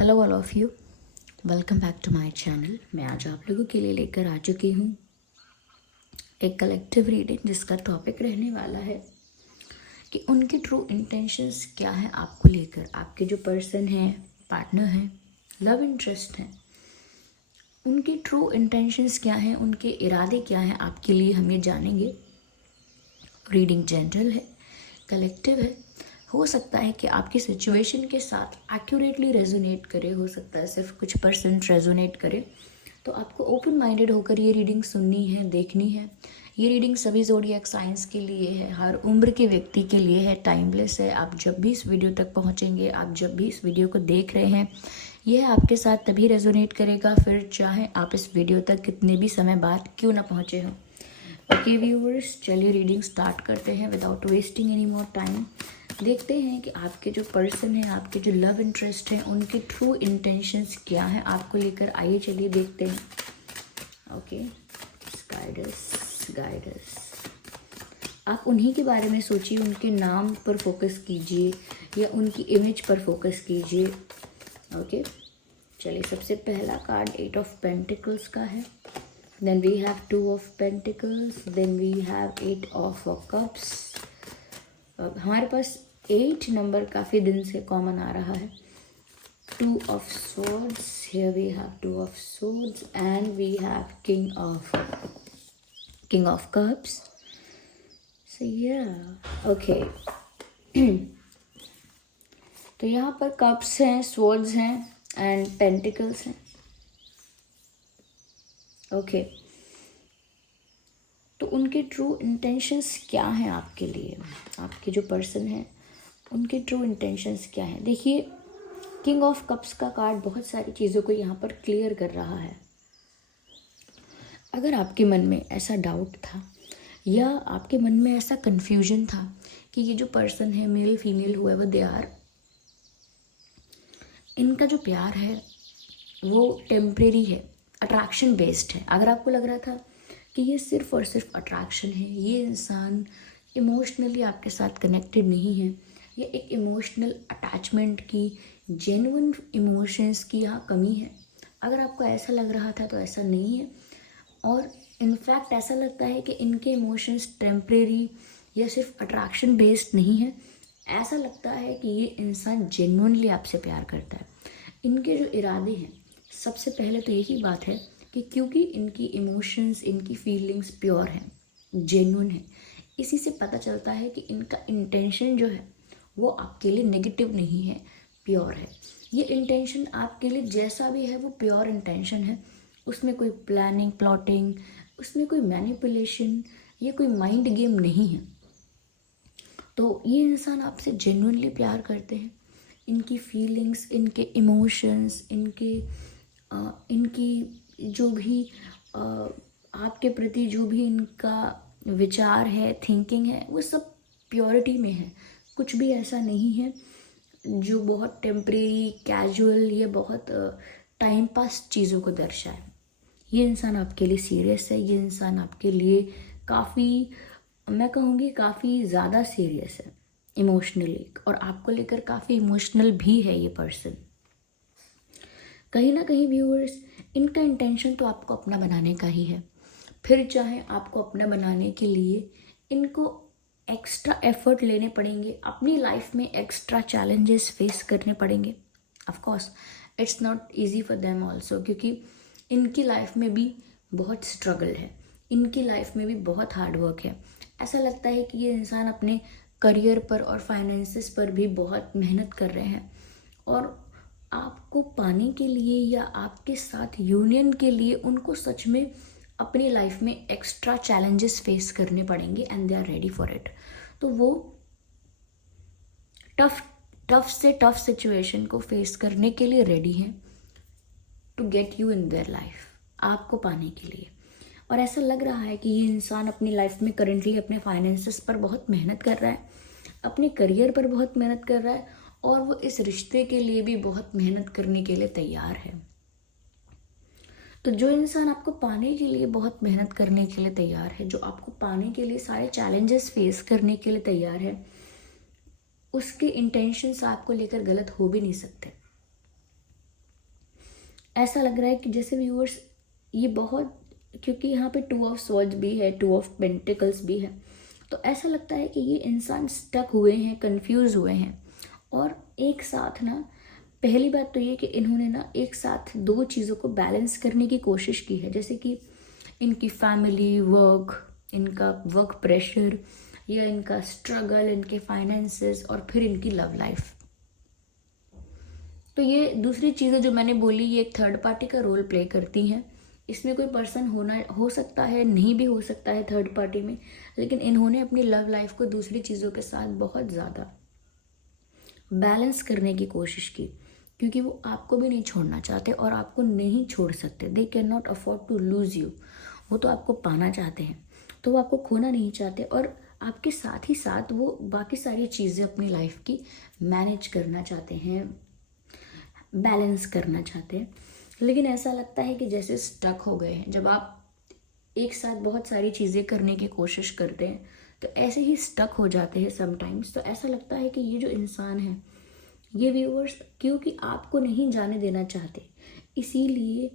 Hello all of you, welcome back to my channel. मैं आज आप लोगों के लिए लेकर आ चुकी हूँ एक कलेक्टिव रीडिंग जिसका टॉपिक रहने वाला है कि उनके ट्रू इंटेंशंस क्या हैं आपको लेकर। आपके जो पर्सन हैं, पार्टनर हैं, लव इंटरेस्ट हैं, उनके ट्रू इंटेंशंस क्या हैं, उनके इरादे क्या हैं आपके लिए, हम ये जानेंगे। रीडिंग जनरल है, कलेक्टिव है। हो सकता है कि आपकी सिचुएशन के साथ एक्यूरेटली रेजोनेट करे, हो सकता है सिर्फ कुछ परसेंट रेजोनेट करे। तो आपको ओपन माइंडेड होकर ये रीडिंग सुननी है, देखनी है। ये रीडिंग सभी ज़ोडिएक साइंस के लिए है, हर उम्र के व्यक्ति के लिए है, टाइमलेस है। आप जब भी इस वीडियो तक पहुँचेंगे, आप जब भी इस वीडियो को देख रहे हैं, यह आपके साथ तभी रेजोनेट करेगा, फिर चाहे आप इस वीडियो तक कितने भी समय बाद क्यों ना पहुँचे हों। ओके व्यूअर्स, चलिए रीडिंग स्टार्ट करते हैं without wasting any more time. देखते हैं कि आपके जो पर्सन हैं, आपके जो लव इंटरेस्ट हैं, उनके ट्रू इंटेंशंस क्या हैं आपको लेकर। आइए चलिए देखते हैं। ओके, गाइडर्स, आप उन्हीं के बारे में सोचिए, उनके नाम पर फोकस कीजिए या उनकी इमेज पर फोकस कीजिए। ओके, चलिए सबसे पहला कार्ड 8 ऑफ पेंटिकल्स का है। Then we have 2 of Pentacles, then we have 8 of Cups. हमारे पास 8 नंबर काफ़ी दिन से कॉमन आ रहा है। 2 of Swords, here we have 2 of Swords and we have King of Cups. So yeah, okay. तो यहाँ पर कप्स हैं, स्वर्ड्स हैं एंड पेंटिकल्स हैं। ओके, तो उनके ट्रू इंटेंशंस क्या हैं आपके लिए, आपके जो पर्सन हैं उनके ट्रू इंटेंशंस क्या हैं। देखिए, किंग ऑफ कप्स का कार्ड बहुत सारी चीज़ों को यहाँ पर क्लियर कर रहा है। अगर आपके मन में ऐसा डाउट था या आपके मन में ऐसा कन्फ्यूजन था कि ये जो पर्सन है, male female whoever they are, इनका जो प्यार है वो टेम्परेरी है, अट्रैक्शन बेस्ड है। अगर आपको लग रहा था कि ये सिर्फ और सिर्फ अट्रैक्शन है, ये इंसान इमोशनली आपके साथ कनेक्टेड नहीं है, ये एक इमोशनल अटैचमेंट की, जेन्युइन इमोशंस की यहाँ कमी है, अगर आपको ऐसा लग रहा था तो ऐसा नहीं है। और इनफैक्ट ऐसा लगता है कि इनके इमोशंस टेम्परेरी या सिर्फ अट्रैक्शन बेस्ड नहीं है। ऐसा लगता है कि ये इंसान जेन्युइनली आपसे प्यार करता है। इनके जो इरादे हैं, सबसे पहले तो यही बात है कि क्योंकि इनकी इमोशंस, इनकी फीलिंग्स प्योर हैं, जेन्युइन है, इसी से पता चलता है कि इनका इंटेंशन जो है वो आपके लिए नेगेटिव नहीं है, प्योर है। ये इंटेंशन आपके लिए जैसा भी है वो प्योर इंटेंशन है, उसमें कोई प्लानिंग, प्लॉटिंग, उसमें कोई मैनिपुलेशन या कोई माइंड गेम नहीं है। तो ये इंसान आपसे जेन्युइनली प्यार करते हैं। इनकी फीलिंग्स, इनके इमोशंस, इनकी जो भी आपके प्रति जो भी इनका विचार है, थिंकिंग है, वो सब प्योरिटी में है। कुछ भी ऐसा नहीं है जो बहुत टेम्परेरी, कैजुअल या बहुत टाइम पास चीज़ों को दर्शाए। ये इंसान आपके लिए सीरियस है, ये इंसान आपके लिए काफ़ी, मैं कहूँगी काफ़ी ज़्यादा सीरियस है इमोशनली, और आपको लेकर काफ़ी इमोशनल भी है ये पर्सन। कहीं ना कहीं व्यूअर्स, इनका इंटेंशन तो आपको अपना बनाने का ही है। फिर चाहे आपको अपना बनाने के लिए इनको एक्स्ट्रा एफर्ट लेने पड़ेंगे, अपनी लाइफ में एक्स्ट्रा चैलेंजेस फेस करने पड़ेंगे। Of course it's not easy for them also, क्योंकि इनकी लाइफ में भी बहुत स्ट्रगल है, इनकी लाइफ में भी बहुत हार्ड वर्क है। ऐसा लगता है कि ये इंसान अपने करियर पर और फाइनेंसेस पर भी बहुत मेहनत कर रहे हैं, और आपको पाने के लिए या आपके साथ यूनियन के लिए उनको सच में अपनी लाइफ में एक्स्ट्रा चैलेंजेस फेस करने पड़ेंगे and they are ready for it. तो वो टफ से टफ सिचुएशन को फेस करने के लिए रेडी हैं to get you in their life, आपको पाने के लिए। और ऐसा लग रहा है कि ये इंसान अपनी लाइफ में करेंटली अपने फाइनेंसेस पर बहुत मेहनत कर रहा है, अपने करियर पर बहुत मेहनत कर रहा है, और वो इस रिश्ते के लिए भी बहुत मेहनत करने के लिए तैयार है। तो जो इंसान आपको पाने के लिए बहुत मेहनत करने के लिए तैयार है, जो आपको पाने के लिए सारे चैलेंजेस फेस करने के लिए तैयार है, उसके इंटेंशंस आपको लेकर गलत हो भी नहीं सकते। ऐसा लग रहा है कि जैसे व्यूअर्स ये बहुत, क्योंकि यहाँ पे 2 ऑफ स्वॉर्ड्स भी है, 2 ऑफ पेंटिकल्स भी है, तो ऐसा लगता है कि ये इंसान स्टक हुए हैं, कंफ्यूज हुए हैं। और एक साथ ना, पहली बात तो ये कि इन्होंने ना एक साथ दो चीज़ों को बैलेंस करने की कोशिश की है, जैसे कि इनकी फैमिली, वर्क, इनका वर्क प्रेशर, या इनका स्ट्रगल, इनके फाइनेंसेस, और फिर इनकी लव लाइफ। तो ये दूसरी चीज़ें जो मैंने बोली, ये एक थर्ड पार्टी का रोल प्ले करती हैं। इसमें कोई पर्सन हो सकता है, नहीं भी हो सकता है थर्ड पार्टी में, लेकिन इन्होंने अपनी लव लाइफ को दूसरी चीज़ों के साथ बहुत ज़्यादा बैलेंस करने की कोशिश की, क्योंकि वो आपको भी नहीं छोड़ना चाहते और आपको नहीं छोड़ सकते। They can not afford to lose you. वो तो आपको पाना चाहते हैं, तो वो आपको खोना नहीं चाहते, और आपके साथ ही साथ वो बाकी सारी चीज़ें अपनी लाइफ की मैनेज करना चाहते हैं, बैलेंस करना चाहते हैं। लेकिन ऐसा लगता है कि जैसे स्टक हो गए हैं। जब आप एक साथ बहुत सारी चीज़ें करने की कोशिश करते हैं तो ऐसे ही स्टक हो जाते हैं समटाइम्स। तो ऐसा लगता है कि ये जो इंसान है, ये व्यूअर्स क्योंकि आपको नहीं जाने देना चाहते, इसीलिए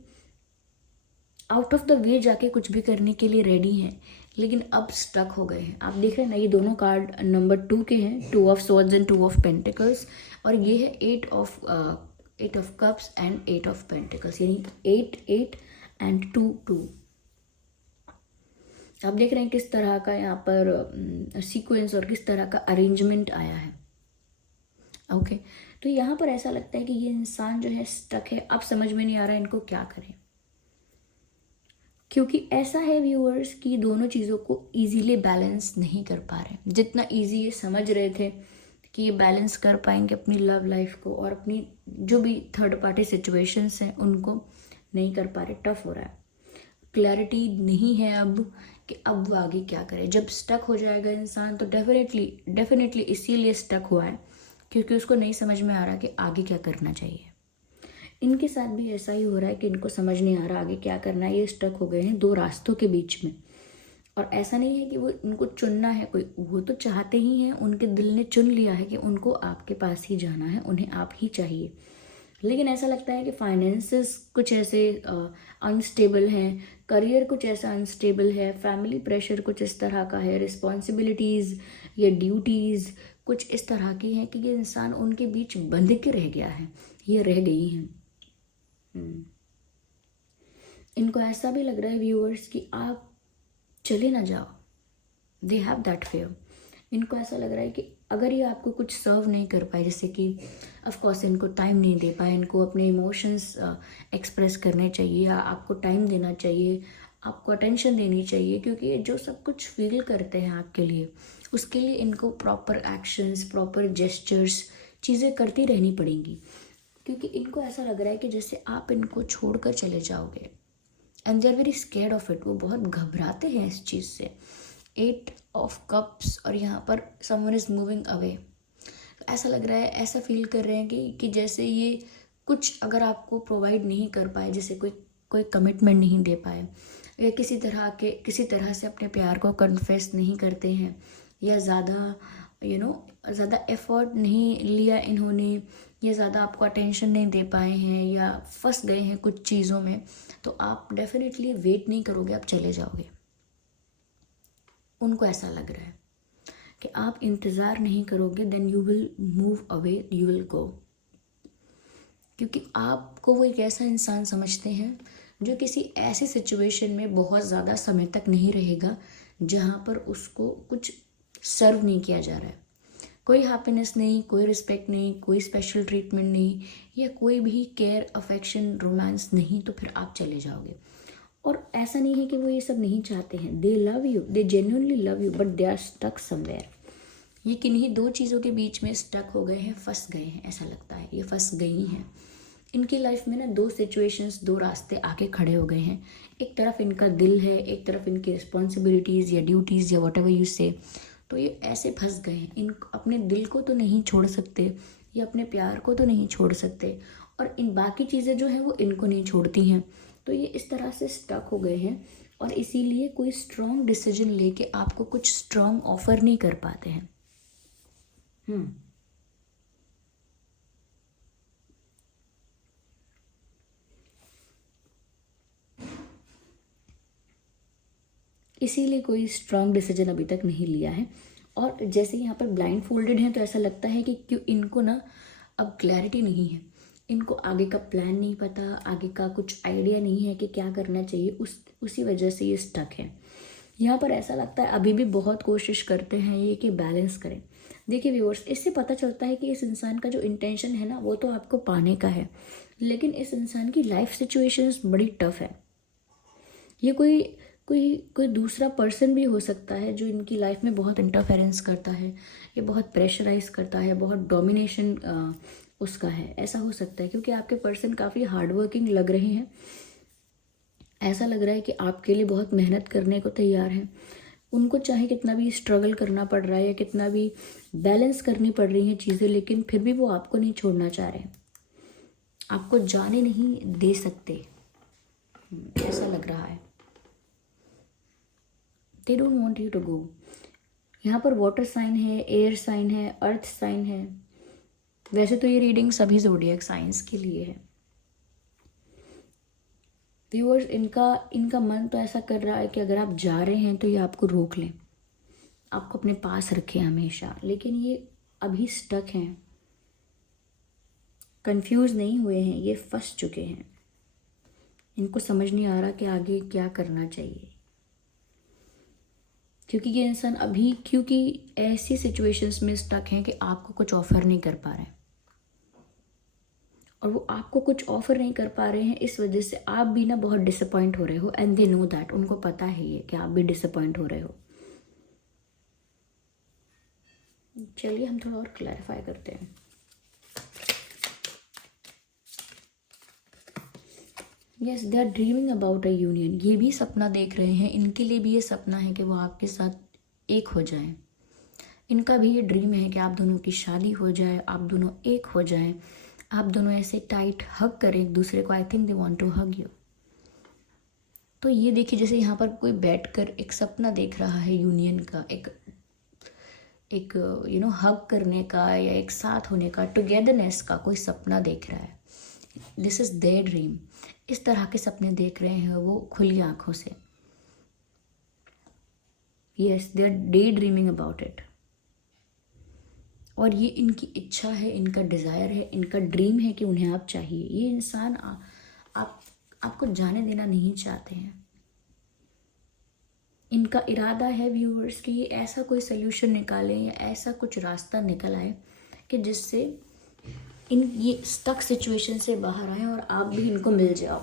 आउट ऑफ द वे जाके कुछ भी करने के लिए रेडी हैं, लेकिन अब स्टक हो गए हैं। आप देख रहे हैं ना, ये दोनों कार्ड नंबर 2 के हैं, 2 of swords and 2 of pentacles, और ये है 8 of cups and 8 of pentacles, यानी 8 8 एंड 2 2। आप देख रहे हैं किस तरह का यहाँ पर सीक्वेंस और किस तरह का अरेंजमेंट आया है। ओके, तो यहाँ पर ऐसा लगता है कि ये इंसान जो है स्टक है। अब समझ में नहीं आ रहा है इनको क्या करें, क्योंकि ऐसा है व्यूअर्स कि दोनों चीज़ों को इजीली बैलेंस नहीं कर पा रहे। जितना इजी ये समझ रहे थे कि ये बैलेंस कर पाएंगे अपनी लव लाइफ को और अपनी जो भी थर्ड पार्टी सिचुएशंस हैं उनको, नहीं कर पा रहे। टफ हो रहा है, क्लैरिटी नहीं है अब कि अब वो आगे क्या करे। जब स्टक हो जाएगा इंसान तो डेफिनेटली इसीलिए स्टक हुआ है क्योंकि उसको नहीं समझ में आ रहा कि आगे क्या करना चाहिए। इनके साथ भी ऐसा ही हो रहा है कि इनको समझ नहीं आ रहा आगे क्या करना है। ये स्टक हो गए हैं दो रास्तों के बीच में, और ऐसा नहीं है कि वो इनको चुनना है कोई, वो तो चाहते ही हैं, उनके दिल ने चुन लिया है कि उनको आपके पास ही जाना है, उन्हें आप ही चाहिए। लेकिन ऐसा लगता है कि फाइनेंसेस कुछ ऐसे अनस्टेबल हैं, करियर कुछ ऐसा अनस्टेबल है, फैमिली प्रेशर कुछ इस तरह का है, रिस्पॉन्सिबिलिटीज़ या ड्यूटीज़ कुछ इस तरह की हैं कि ये इंसान उनके बीच बंध के रह गया है, ये रह गई हैं। इनको ऐसा भी लग रहा है व्यूअर्स कि आप चले ना जाओ, दे हैव दैट फेयर। इनको ऐसा लग रहा है कि अगर ये आपको कुछ सर्व नहीं कर पाए, जैसे कि ऑफकोर्स इनको टाइम नहीं दे पाए, इनको अपने इमोशंस एक्सप्रेस करने चाहिए, या आपको टाइम देना चाहिए, आपको अटेंशन देनी चाहिए, क्योंकि ये जो सब कुछ फील करते हैं आपके लिए, उसके लिए इनको प्रॉपर एक्शंस, प्रॉपर जेस्चर्स, चीज़ें करती रहनी पड़ेंगी। क्योंकि इनको ऐसा लग रहा है कि जैसे आप इनको छोड़कर चले जाओगे, and they are very scared of it. वो बहुत घबराते हैं इस चीज़ से। 8 ऑफ कप्स, और यहाँ पर समवन इज़ मूविंग अवे। तो ऐसा लग रहा है, ऐसा फील कर रहे हैं कि जैसे ये कुछ अगर आपको प्रोवाइड नहीं कर पाए, जैसे कोई कमिटमेंट नहीं दे पाए, या किसी तरह से अपने प्यार को कन्फेस नहीं करते हैं, या ज़्यादा ज़्यादा एफर्ट नहीं लिया इन्होंने, या ज़्यादा आपको अटेंशन नहीं दे पाए हैं, या फंस गए हैं कुछ चीज़ों में, तो आप डेफिनेटली वेट नहीं करोगे, आप चले जाओगे। उनको ऐसा लग रहा है कि आप इंतज़ार नहीं करोगे, then you will move away, you will go. क्योंकि आपको वो एक ऐसा इंसान समझते हैं जो किसी ऐसी सिचुएशन में बहुत ज़्यादा समय तक नहीं रहेगा जहाँ पर उसको कुछ सर्व नहीं किया जा रहा है। कोई हैप्पीनेस नहीं, कोई रिस्पेक्ट नहीं, कोई स्पेशल ट्रीटमेंट नहीं, या कोई भी केयर, अफेक्शन, रोमांस नहीं, तो फिर आप चले जाओगे। और ऐसा नहीं है कि वो ये सब नहीं चाहते हैं, they love you, they genuinely love you, but they are stuck somewhere. ये किन्हीं दो चीज़ों के बीच में स्टक हो गए हैं, फंस गए हैं, ऐसा लगता है ये फंस गई हैं। इनकी लाइफ में ना दो सिचुएशंस, दो रास्ते आके खड़े हो गए हैं। एक तरफ इनका दिल है, एक तरफ इनकी रिस्पॉन्सिबिलिटीज़ या ड्यूटीज़ या वॉट एवर यू से। तो ये ऐसे फंस गए हैं, इन अपने दिल को तो नहीं छोड़ सकते, या अपने प्यार को तो नहीं छोड़ सकते, और इन बाकी चीज़ें जो हैं वो इनको नहीं छोड़ती हैं। तो ये इस तरह से स्टक हो गए हैं, और इसीलिए कोई स्ट्रॉन्ग डिसीजन लेके आपको कुछ स्ट्रॉन्ग ऑफर नहीं कर पाते हैं। इसीलिए कोई स्ट्रांग डिसीजन अभी तक नहीं लिया है। और जैसे यहाँ पर ब्लाइंड फोल्डेड हैं तो ऐसा लगता है कि क्यों इनको ना अब क्लैरिटी नहीं है, इनको आगे का प्लान नहीं पता, आगे का कुछ आइडिया नहीं है कि क्या करना चाहिए, उसी वजह से ये स्टक है। यहाँ पर ऐसा लगता है अभी भी बहुत कोशिश करते हैं ये कि बैलेंस करें। देखिए व्यूअर्स, इससे पता चलता है कि इस इंसान का जो इंटेंशन है ना वो तो आपको पाने का है, लेकिन इस इंसान की लाइफ सिचुएशंस बड़ी टफ है। ये कोई कोई कोई दूसरा पर्सन भी हो सकता है जो इनकी लाइफ में बहुत इंटरफेरेंस करता है, ये बहुत प्रेशराइज करता है, बहुत डोमिनेशन उसका है, ऐसा हो सकता है। क्योंकि आपके पर्सन काफ़ी हार्ड वर्किंग लग रहे हैं, ऐसा लग रहा है कि आपके लिए बहुत मेहनत करने को तैयार हैं। उनको चाहे कितना भी स्ट्रगल करना पड़ रहा है या कितना भी बैलेंस करनी पड़ रही हैं चीज़ें, लेकिन फिर भी वो आपको नहीं छोड़ना चाह रहे, आपको जाने नहीं दे सकते, ऐसा लग रहा है। They don't want you to go. यहाँ पर वाटर साइन है, एयर साइन है, अर्थ साइन है। वैसे तो ये रीडिंग सभी ज़ोडिएक साइंस के लिए है। व्यूअर्स, इनका मन तो ऐसा कर रहा है कि अगर आप जा रहे हैं तो ये आपको रोक लें, आपको अपने पास रखें हमेशा, लेकिन ये अभी स्टक हैं, कंफ्यूज नहीं हुए हैं, ये फंस चुके हैं। इनको समझ नहीं आ रहा कि आगे क्या करना चाहिए, क्योंकि ये इंसान अभी क्योंकि ऐसी सिचुएशंस में स्टक हैं कि आपको कुछ ऑफर नहीं कर पा रहे हैं, और वो आपको कुछ ऑफर नहीं कर पा रहे हैं, इस वजह से आप भी ना बहुत डिसअपॉइंट हो रहे हो, एंड दे नो दैट, उनको पता है ये कि आप भी डिसअपॉइंट हो रहे हो। चलिए हम थोड़ा और क्लैरिफाई करते हैं। Yes, they are dreaming about a union. ये भी सपना देख रहे हैं, इनके लिए भी ये सपना है कि वो आपके साथ एक हो जाएं। इनका भी ये ड्रीम है कि आप दोनों की शादी हो जाए, आप दोनों एक हो जाएं, आप दोनों ऐसे टाइट हग करें एक दूसरे को। I think they want to hug you. तो ये देखिए, जैसे यहाँ पर कोई बैठकर एक सपना देख रहा है यूनियन का, एक हग करने का या एक साथ होने का, टुगेदरनेस का कोई सपना देख रहा है। This is their dream. इस तरह के सपने देख रहे हैं वो खुली आंखों से। Yes, they are day dreaming about it. और ये इनकी इच्छा है, इनका डिज़ायर है, इनका ड्रीम है कि उन्हें आप चाहिए। ये इंसान आपको जाने देना नहीं चाहते हैं। इनका इरादा है व्यूअर्स कि ये ऐसा कोई सल्यूशन निकालें या ऐसा कुछ रास्ता निकल आए कि जिससे ये स्टक सिचुएशन से बाहर आए और आप भी इनको मिल जाओ।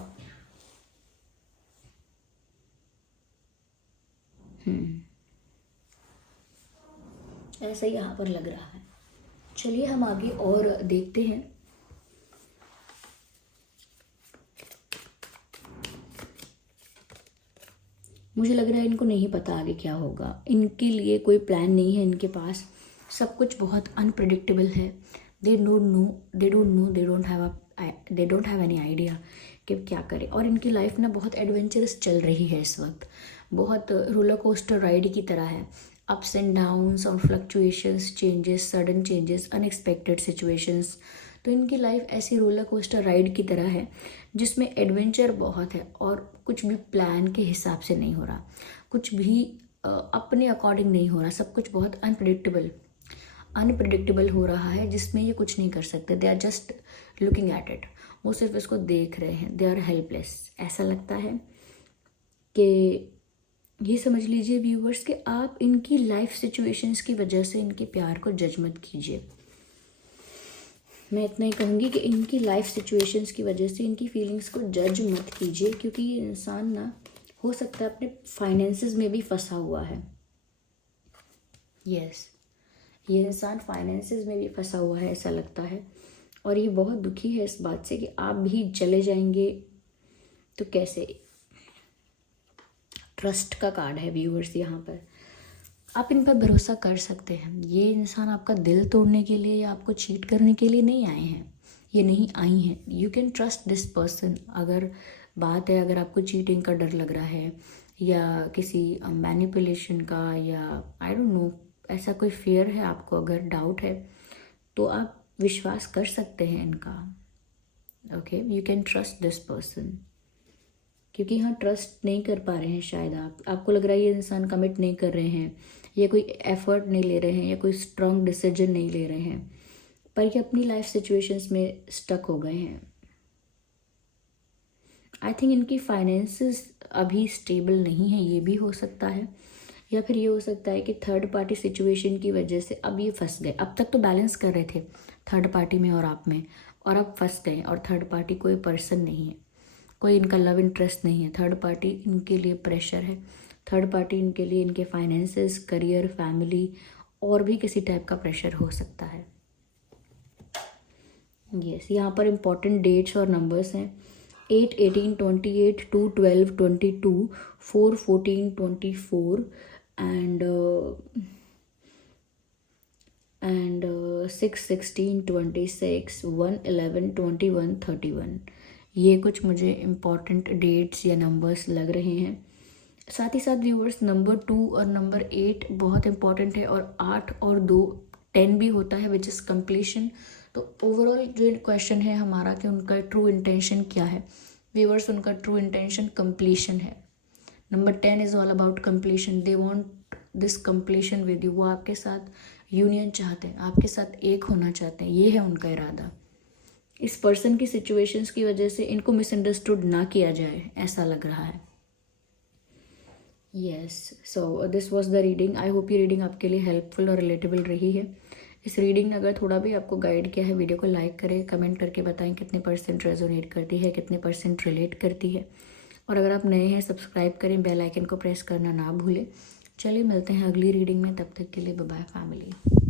ऐसा ही यहाँ पर लग रहा है। चलिए हम आगे और देखते हैं। मुझे लग रहा है इनको नहीं पता आगे क्या होगा, इनके लिए कोई प्लान नहीं है इनके पास, सब कुछ बहुत अनप्रिडिक्टेबल है। They don't have any idea कि क्या करें। और इनकी लाइफ ना बहुत एडवेंचरस चल रही है इस वक्त, बहुत रोलर कोस्टर राइड की तरह है। अप्स एंड डाउन्स और fluctuations, changes, sudden changes, unexpected situations. तो इनकी लाइफ ऐसी रोलर कोस्टर राइड की तरह है जिसमें एडवेंचर बहुत है और कुछ भी प्लान के हिसाब से नहीं हो रहा, कुछ भी अपने अकॉर्डिंग नहीं हो रहा, सब कुछ बहुत अनप्रिडिक्टेबल हो रहा है, जिसमें ये कुछ नहीं कर सकते। They are just looking at it, वो सिर्फ इसको देख रहे हैं। They are helpless. ऐसा लगता है कि ये समझ लीजिए व्यूवर्स कि आप इनकी लाइफ सिचुएशंस की वजह से इनके प्यार को जज मत कीजिए। मैं इतना ही कहूँगी कि इनकी लाइफ सिचुएशंस की वजह से इनकी फीलिंग्स को जज मत कीजिए, क्योंकि ये इंसान ना हो सकता है अपने फाइनेंसेस में भी फंसा हुआ है। यस, ये इंसान फाइनेंसेस में भी फंसा हुआ है ऐसा लगता है, और ये बहुत दुखी है इस बात से कि आप भी चले जाएंगे तो कैसे। ट्रस्ट का कार्ड है व्यूअर्स यहाँ पर, आप इन पर भरोसा कर सकते हैं। ये इंसान आपका दिल तोड़ने के लिए या आपको चीट करने के लिए नहीं आए हैं, ये नहीं आई हैं। You can trust this person. अगर बात है, अगर आपको चीटिंग का डर लग रहा है या किसी मैनिपुलेशन का या आई डोंट नो ऐसा कोई फियर है आपको, अगर डाउट है तो आप विश्वास कर सकते हैं इनका। Okay, you can trust this person. क्योंकि यहाँ ट्रस्ट नहीं कर पा रहे हैं शायद आपको लग रहा है ये इंसान कमिट नहीं कर रहे हैं, या कोई एफर्ट नहीं ले रहे हैं, या कोई स्ट्रॉन्ग डिसीजन नहीं ले रहे हैं, पर ये अपनी लाइफ सिचुएशंस में स्टक हो गए हैं। आई थिंक इनकी फाइनेंसेस अभी स्टेबल नहीं है, ये भी हो सकता है, या फिर ये हो सकता है कि थर्ड पार्टी सिचुएशन की वजह से अब ये फंस गए। अब तक तो बैलेंस कर रहे थे थर्ड पार्टी में और आप में, और अब फंस गए, और थर्ड पार्टी कोई पर्सन नहीं है, कोई इनका लव इंटरेस्ट नहीं है, थर्ड पार्टी इनके लिए प्रेशर है, थर्ड पार्टी इनके लिए इनके फाइनेंसेस, करियर, फैमिली और भी किसी टाइप का प्रेशर हो सकता है। यस, यहाँ पर इम्पॉर्टेंट डेट्स और नंबर्स हैं 8, 18, 28, 2, 12, 22, 4, 14, 24 and 6, 16, 26, 1, 11, 21, 31। ये कुछ मुझे इम्पॉर्टेंट डेट्स या नंबर्स लग रहे हैं। साथ ही साथ व्यूअर्स नंबर 2 और नंबर 8 बहुत इम्पॉर्टेंट है, और 8 और 2 10 भी होता है विच इज़ कंप्लीशन। तो ओवरऑल जो क्वेश्चन है हमारा कि उनका ट्रू इंटेंशन क्या है, व्यूअर्स उनका ट्रू इंटेंशन कंप्लीशन है। Number 10 is all about completion, they want this completion with you. वो आपके साथ यूनियन चाहते हैं, आपके साथ एक होना चाहते हैं, ये है उनका इरादा। इस पर्सन की सिचुएशंस की वजह से इनको मिसअंडरस्टूड ना किया जाए, ऐसा लग रहा है। Yes, so this was the reading. I hope ये रीडिंग आपके लिए हेल्पफुल और रिलेटेबल रही है। इस रीडिंग ने अगर थोड़ा भी आपको गाइड किया है, वीडियो को लाइक करें, कमेंट करके बताएं कितने % रेजोनेट करती है, कितने % रिलेट करती है। और अगर आप नए हैं सब्सक्राइब करें, बेल आइकन को प्रेस करना ना भूलें। चलिए मिलते हैं अगली रीडिंग में, तब तक के लिए बाय बाय फैमिली।